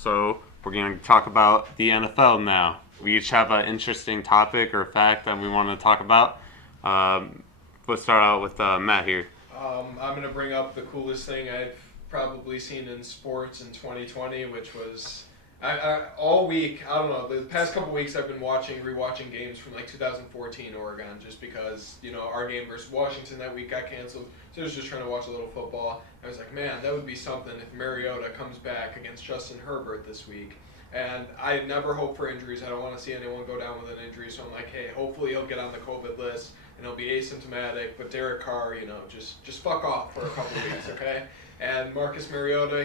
So we're going to talk about the NFL now. We each have an interesting topic or fact that we want to talk about. Let's start out with Matt here. I'm going to bring up the coolest thing I've probably seen in sports in 2020, which was all week, I don't know, the past couple weeks I've been rewatching games from like 2014 Oregon just because, our game versus Washington that week got canceled. So I was just trying to watch a little football. I was like, man, that would be something if Mariota comes back against Justin Herbert this week. And I never hope for injuries. I don't want to see anyone go down with an injury. So I'm like, hey, hopefully he'll get on the COVID list and he'll be asymptomatic. But Derek Carr, just fuck off for a couple of weeks, okay? And Marcus Mariota,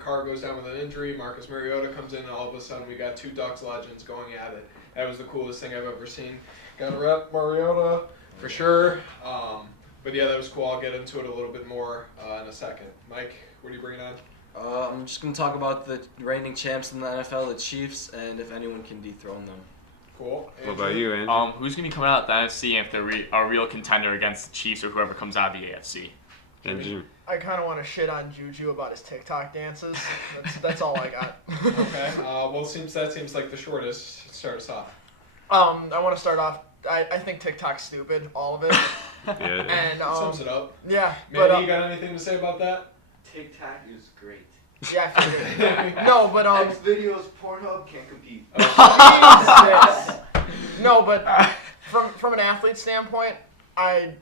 Carr goes down with an injury. Marcus Mariota comes in, and all of a sudden we got two Ducks legends going at it. That was the coolest thing I've ever seen. Got to rep Mariota for sure. But yeah, that was cool. I'll get into it a little bit more in a second. Mike, what are you bringing on? I'm just going to talk about the reigning champs in the NFL, the Chiefs, and if anyone can dethrone them. Cool. Andrew? What about you, Andrew? Who's going to be coming out of the NFC if they're a real contender against the Chiefs or whoever comes out of the AFC? Andrew. I kind of want to shit on JuJu about his TikTok dances. That's all I got. Okay. Well, that seems like the shortest. Start us off. I want to start off. I think TikTok's stupid, all of it. Yeah. And sums it up. Yeah. Manny, you got anything to say about that? TikTok is great. Yeah, I figured. No, but X videos, Pornhub can't compete. No, but from an athlete standpoint, I'd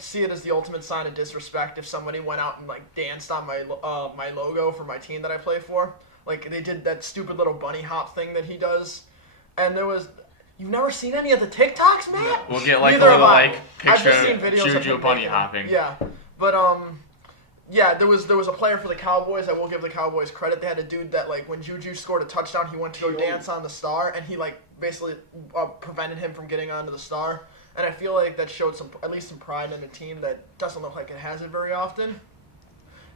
see it as the ultimate sign of disrespect if somebody went out and like danced on my logo for my team that I play for. Like they did that stupid little bunny hop thing that he does, and you've never seen any of the TikToks, man? We'll get like Neither a little have I. picture I've just seen videos of of him JuJu bunny making- hopping. Yeah, but yeah, there was a player for the Cowboys. I will give the Cowboys credit. They had a dude that like when JuJu scored a touchdown, he went to go dance on the star, and he like basically prevented him from getting onto the star. And I feel like that showed at least some pride in a team that doesn't look like it has it very often.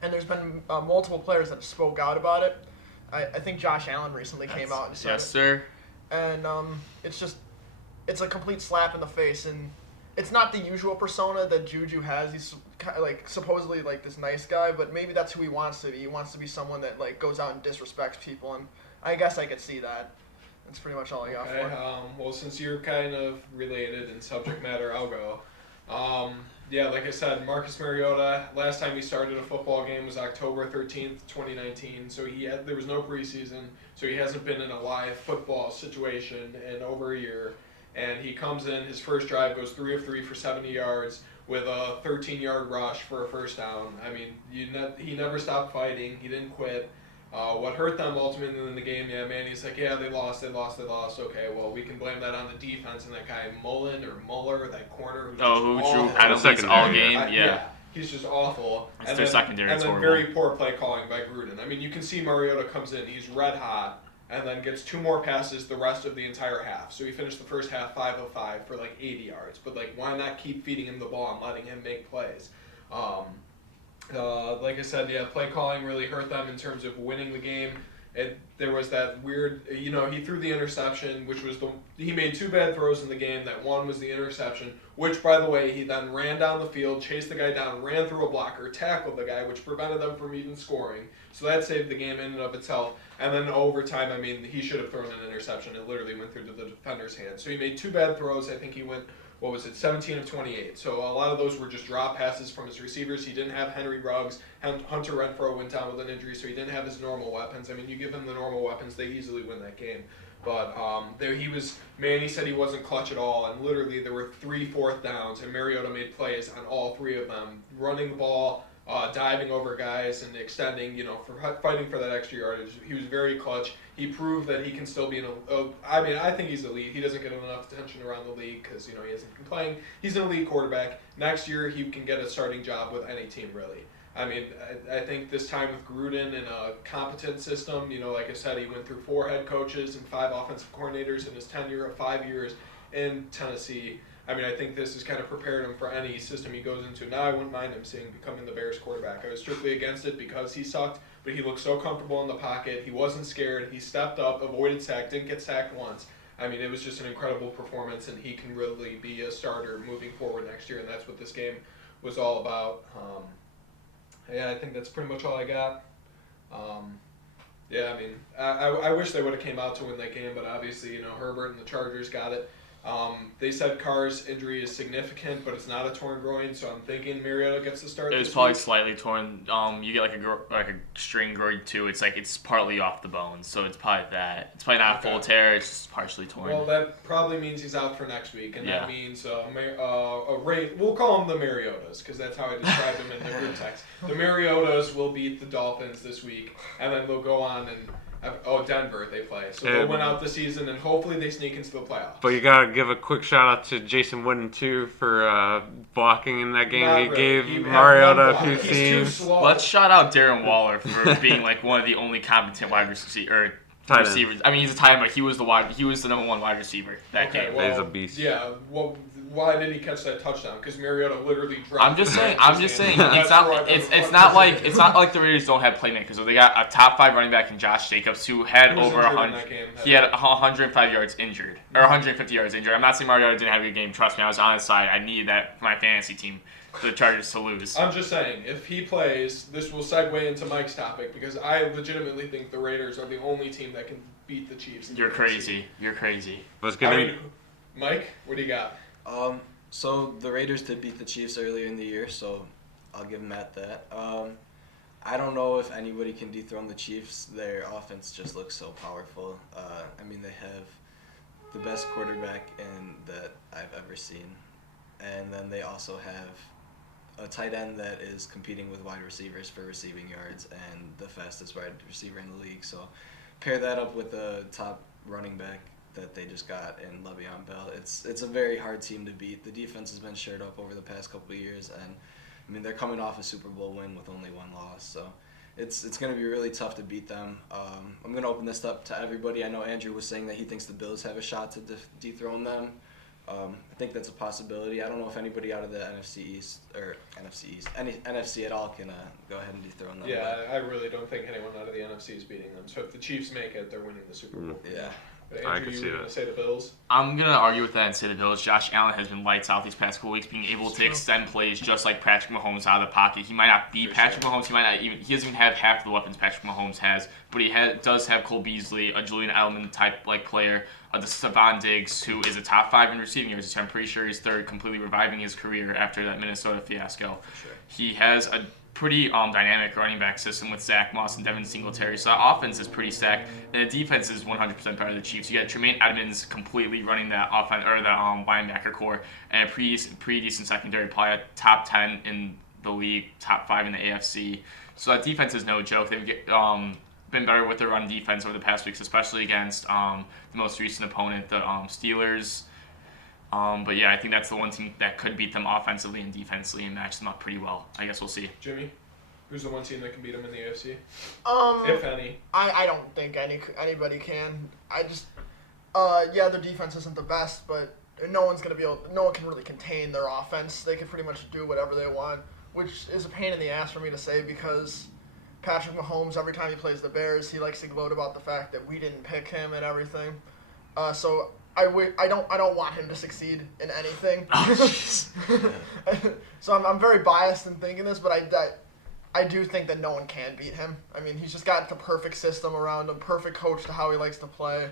And there's been multiple players that spoke out about it. I think Josh Allen recently came out and said Yes, sir. And it's a complete slap in the face, and it's not the usual persona that JuJu has. He's like supposedly like this nice guy, but maybe that's who he wants to be. He wants to be someone that like goes out and disrespects people, and I guess I could see that. That's pretty much all I got for it. Well, since you're kind of related in subject matter, I'll go. Yeah, like I said, Marcus Mariota, last time he started a football game was October 13th, 2019, so there was no preseason, so he hasn't been in a live football situation in over a year. And he comes in, his first drive goes 3 of 3 for 70 yards with a 13-yard rush for a first down. I mean, he never stopped fighting. He didn't quit. What hurt them ultimately in the game, Manny's like, yeah, they lost. Okay, well, we can blame that on the defense and that guy Muller, that corner. Who drew Penalties penalties all game? Yeah. He's just awful. It's their secondary. And it's then horrible. very poor play calling by Gruden. I mean, you can see Mariota comes in, he's red hot, and then gets 2 more passes the rest of the entire half. So he finished the first half 5 of 5 for like 80 yards. But like, why not keep feeding him the ball and letting him make plays? Like I said, play calling really hurt them in terms of winning the game. There was that weird, he threw the interception, which was he made 2 bad throws in the game. That one was the interception, which, by the way, he then ran down the field, chased the guy down, ran through a blocker, tackled the guy, which prevented them from even scoring. So that saved the game in and of itself. And then overtime, I mean, he should have thrown an interception. It literally went through to the defender's hands. So he made 2 bad throws. I think he went 17 of 28. So a lot of those were just drop passes from his receivers. He didn't have Henry Ruggs. Hunter Renfrow went down with an injury, so he didn't have his normal weapons. I mean, you give him the normal weapons, they easily win that game. But Manny said he wasn't clutch at all, and literally there were 3 fourth downs, and Mariota made plays on all 3 of them, running the ball, diving over guys, and extending, for fighting for that extra yardage. He was very clutch. He proved that he can still be I think he's elite. He doesn't get enough attention around the league because, he hasn't been playing. He's an elite quarterback. Next year, he can get a starting job with any team, really. I mean, I think this time with Gruden and a competent system, like I said, he went through 4 head coaches and 5 offensive coordinators in his tenure of 5 years in Tennessee. I mean, I think this has kind of prepared him for any system he goes into. Now I wouldn't mind him becoming the Bears quarterback. I was strictly against it because he sucked, but he looked so comfortable in the pocket. He wasn't scared. He stepped up, avoided sack, didn't get sacked once. I mean, it was just an incredible performance, and he can really be a starter moving forward next year, and that's what this game was all about. I think that's pretty much all I got. Yeah, I mean, I wish they would have came out to win that game, but obviously, Herbert and the Chargers got it. They said Carr's injury is significant, but it's not a torn groin, so I'm thinking Mariota gets the start. It's this probably week. slightly torn. You get like a string groin too. It's like it's partly off the bone, so it's probably that. It's probably not a full tear. It's just partially torn. Well, that probably means he's out for next week, and Yeah. that means we'll call them the Mariotas because that's how I described them in the group text. The Mariotas will beat the Dolphins this week, and then they'll go on and. Denver they play. So they'll win out the season, and hopefully they sneak into the playoffs. But you gotta give a quick shout out to Jason Wooden too for blocking in that game. Not He really. gave He had Mariota one a block. few He's too seams. slow. Let's shout out Darren Waller for being like one of the only competent wide receivers. I mean, he's a tight end, but he was the number one wide receiver that Okay, game. well, He's a beast. Yeah. Well, why did he catch that touchdown? Because Mariota literally dropped. I'm just saying. That's It's not like the Raiders don't have playmakers. So they got a top 5 running back in Josh Jacobs who had He was over injured in 100. that game. He had 105 yards injured or 150 yards injured. I'm not saying Mariota didn't have a good game. Trust me, I was on his side. I needed that for my fantasy team, for the Chargers to lose. I'm just saying, if he plays, this will segue into Mike's topic because I legitimately think the Raiders are the only team that can beat the Chiefs. in the You're NFC. crazy. You're crazy. Let's get I in. mean, Mike, what do you got? So the Raiders did beat the Chiefs earlier in the year, so I'll give Matt that. I don't know if anybody can dethrone the Chiefs. Their offense just looks so powerful. I mean, they have the best quarterback that I've ever seen, and then they also have a tight end that is competing with wide receivers for receiving yards and the fastest wide receiver in the league. So pair that up with the top running back that they just got in Le'Veon Bell. It's a very hard team to beat. The defense has been shored up over the past couple of years, and I mean they're coming off a Super Bowl win with only one loss, so it's going to be really tough to beat them. I'm going to open this up to everybody. I know Andrew was saying that he thinks the Bills have a shot to dethrone them. I think that's a possibility. I don't know if anybody out of the any NFC at all can go ahead and dethrone them. Yeah, I really don't think anyone out of the NFC is beating them. So if the Chiefs make it, they're winning the Super Bowl. Yeah. But I Andrew, could you see were that. going to say the Bills? I'm going to argue with that and say the Bills. Josh Allen has been lights out these past couple weeks, being able to extend plays just like Patrick Mahomes out of the pocket. He might not be Patrick Mahomes. He doesn't even have half the weapons Patrick Mahomes has, but he does have Cole Beasley, a Julian Edelman type like player, the Stephon Diggs, who is a top 5 in receiving yards. So I'm pretty sure he's third, completely reviving his career after that Minnesota fiasco. Sure. He has a pretty dynamic running back system with Zach Moss and Devin Singletary. So that offense is pretty stacked, and the defense is 100% better than the Chiefs. You got Tremaine Edmonds completely running that offense or the linebacker core, and a pretty decent secondary, probably a top 10 in the league, top 5 in the AFC. So that defense is no joke. They've been better with their run defense over the past weeks, especially against the most recent opponent, the Steelers. But yeah, I think that's the one team that could beat them offensively and defensively and match them up pretty well. I guess we'll see. Jimmy, who's the one team that can beat them in the AFC? Um, If any. I don't think anybody can. Their defense isn't the best, but no one can really contain their offense. They can pretty much do whatever they want, which is a pain in the ass for me to say because Patrick Mahomes, every time he plays the Bears, he likes to gloat about the fact that we didn't pick him and everything. So I don't want him to succeed in anything. So I'm very biased in thinking this, but I do think that no one can beat him. I mean, he's just got the perfect system around him, perfect coach to how he likes to play,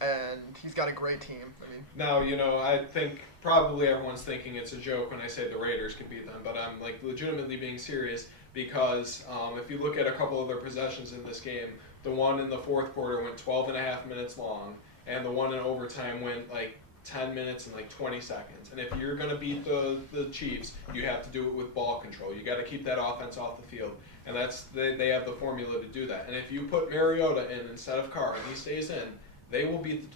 and he's got a great team. I mean, Now, I think probably everyone's thinking it's a joke when I say the Raiders can beat them, but I'm legitimately being serious because if you look at a couple of their possessions in this game, the one in the fourth quarter went 12 and a half minutes long, and the one in overtime went 10 minutes and 20 seconds. And if you're going to beat the Chiefs, you have to do it with ball control. You got to keep that offense off the field, and they have the formula to do that. And if you put Mariota in instead of Carr and he stays in, they will beat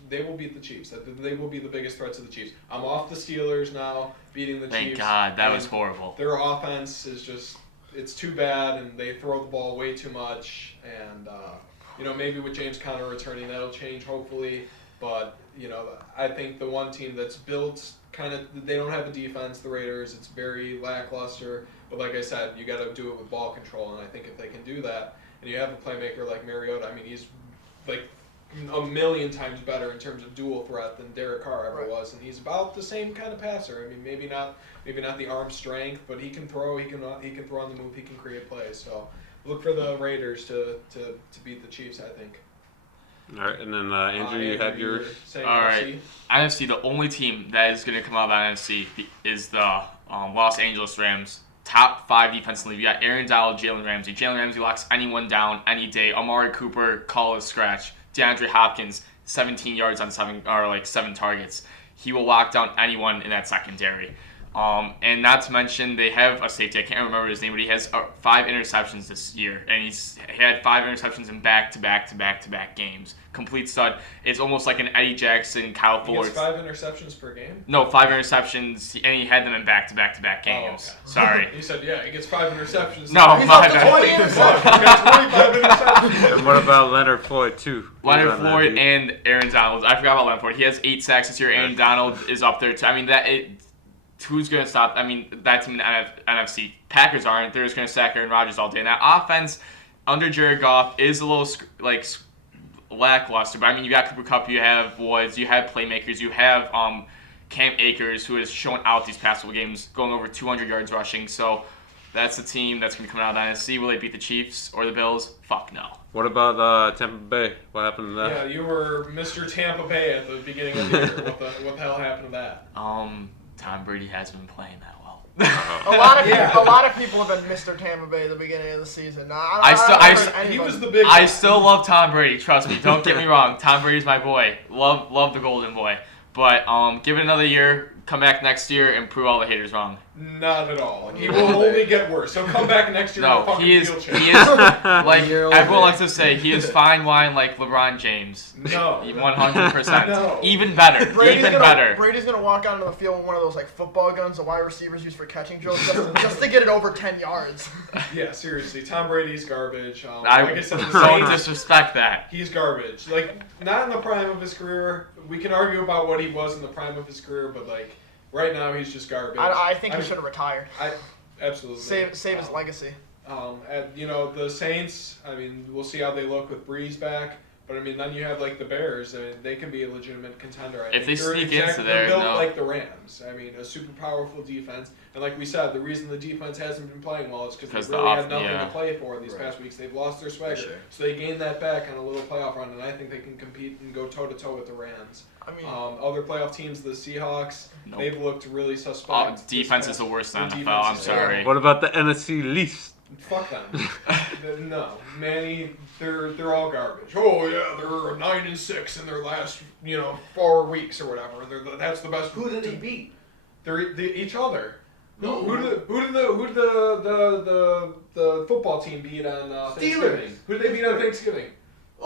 the Chiefs. They will be the biggest threats to the Chiefs. I'm off the Steelers now, beating the Chiefs. Thank God, that was horrible. Their offense is just, it's too bad, and they throw the ball way too much. And, maybe with James Conner returning, that'll change, hopefully. But, I think the one team that's built they don't have a defense, the Raiders. It's very lackluster. But like I said, you got to do it with ball control. And I think if they can do that, and you have a playmaker like Mariota, I mean, he's a million times better in terms of dual threat than Derek Carr ever was, and he's about the same kind of passer. I mean, maybe not the arm strength, but he can throw. He can throw on the move. He can create plays. So look for the Raiders to beat the Chiefs, I think. All right, and then Andrew, you had your. Saying All NFC? right. NFC, the only team that is going to come out of the NFC is the Los Angeles Rams. Top 5 defense in the league. You got Aaron Donald, Jalen Ramsey. Jalen Ramsey locks anyone down any day. Amari Cooper, call a scratch. DeAndre Hopkins, 17 yards on 7 targets. He will lock down anyone in that secondary. And not to mention, they have a safety. I can't remember his name, but he has 5 interceptions this year, and he had 5 interceptions in back-to-back games. Complete stud. It's almost like an Eddie Jackson, Kyle He Fuller. gets 5 interceptions per game? No, 5 interceptions, and he had them in back-to-back games. Oh, okay. Sorry. You said, yeah, he gets 5 interceptions. No, He's my up to bad. 20 He interceptions. got 25 interceptions. And what about Leonard Floyd too? Leonard He's on that Floyd team. and Aaron Donald. I forgot about Leonard Floyd. He has 8 sacks this year. Aaron Donald is up there too. I mean, who's going to stop? I mean, that team in the NFC. Packers aren't. They're just going to sack Aaron Rodgers all day. And that offense under Jared Goff is a little lackluster. But I mean, you got Cooper Kupp, you have Woods, you have playmakers, you have Cam Akers, who has shown out these past couple games, going over 200 yards rushing. So that's the team that's going to come out of the NFC. Will they beat the Chiefs or the Bills? Fuck no. What about Tampa Bay? What happened to that? Yeah, you were Mr. Tampa Bay at the beginning of the year. What the hell happened to that? Tom Brady hasn't been playing that well. A lot of people have been Mr. Tampa Bay at the beginning of the season. He was the big. I still love Tom Brady. Trust me. Don't get me wrong. Tom Brady's my boy. Love the golden boy. But give it another year. Come back next year and prove all the haters wrong. Not at all. He will only get worse. He'll come back next year. No, in a fucking he is wheelchair. like You're everyone over likes to say. He is fine wine like LeBron James. No. 100%. No. Even better. Brady's gonna walk onto the field with one of those like football guns the wide receivers use for catching drills just to get it over 10 yards. Yeah, seriously. Tom Brady's garbage. Like I I said, the don't Saints, disrespect that. he's garbage. Like, not in the prime of his career. We can argue about what he was in the prime of his career, but like right now he's just garbage. I think he should have retired. Absolutely. Save his legacy. And the Saints. I mean, we'll see how they look with Breeze back. But I mean, then you have like the Bears. I mean, they can be a legitimate contender. If they sneak into they're there, built no. like the Rams. I mean, a super powerful defense. And like we said, the reason the defense hasn't been playing well is because they really had nothing to play for these past weeks. They've lost their swagger, Sure. so they gained that back on a little playoff run. And I think they can compete and go toe to toe with the Rams. I mean, Other playoff teams, the Seahawks, Nope. they've looked really suspect. Defense is the worst in The the NFL. defense I'm is sorry. What about the NFC least? Fuck them. No, Manny, they're all garbage. Oh yeah, they're 9-6 in their last 4 weeks or whatever. That's the best. Who did he beat? They're each other. No. Who did the football team beat on Thanksgiving? Who did they beat on Thanksgiving?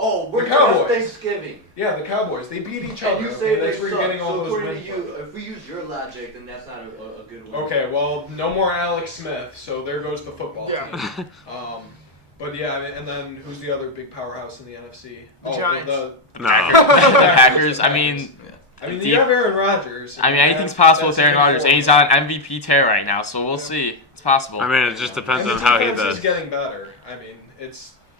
Oh, we're The Cowboys. past Thanksgiving. Yeah, the Cowboys. They beat each And other. you say that's they where you're suck. getting all So those according wins. to you, if we use your logic, then that's not a good one. Okay, well, no more Alex Smith, so there goes the football Yeah. team. But yeah, and then who's the other big powerhouse in the NFC? Giants. The The Packers. I mean, you have Aaron Rodgers. anything's possible That's with Aaron a good Rodgers, and he's formula. on MVP tear right now. So we'll see. It's possible. I mean, it just depends And on the how he defense does. is getting better. I mean,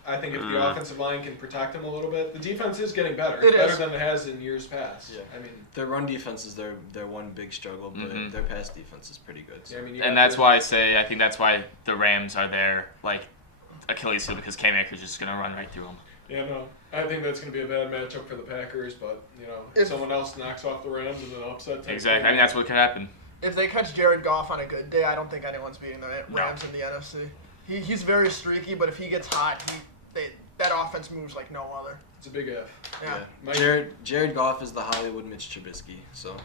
I think if the offensive line can protect him a little bit, the defense is getting better. It's It better is. than it has in years past. Yeah. I mean, Their run defense is their one big struggle, but Mhm. their pass defense is pretty good. So. yeah, I mean, you And got that's the- why I think that's why the Rams are their Achilles heel, because Cam Akers is just gonna run right through them. Yeah, no. I think that's going to be a bad matchup for the Packers, but If- someone else knocks off the Rams and an upset. type Exactly. thing. I mean, that's what could happen. if they catch Jared Goff on a good day, I don't think anyone's beating the No. Rams in the NFC. He's very streaky, but if he gets hot, that offense moves like no other. It's a big if. Yeah. Mike- Jared Goff is the Hollywood Mitch Trubisky. So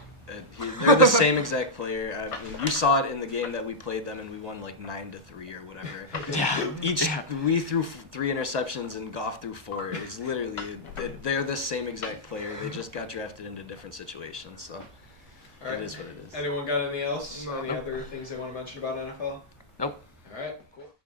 they're the same exact player. I mean, you saw it in the game that we played them and we won like 9-3 or whatever. Yeah. We threw 3 interceptions and Goff threw 4. It's literally they're the same exact player. They just got drafted into different situations. So All right. it is what it is. Anyone got any else? No. Any other things they want to mention about NFL? Nope. All right. Cool.